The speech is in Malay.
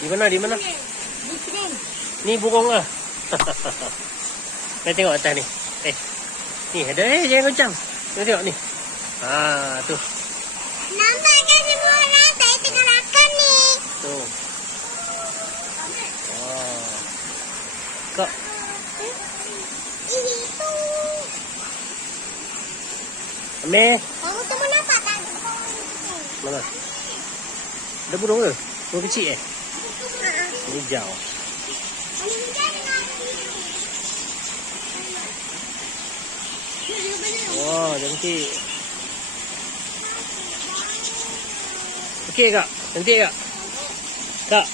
Di mana? Di mana? Di sini. Ni burung lah. Mari tengok atas ni. Ni ada jangan goncang. Tengok ni. Tu. Nampak kan semua orang? Saya tengah makan ni. Tu. Kak. Ini tu. Ambil. Kamu tu nampak tak ada burung di sini? Mana? Ada burung ke? Burung kecil Hijau. Wah, cantik. Okey kak? Cantik kak? Kak?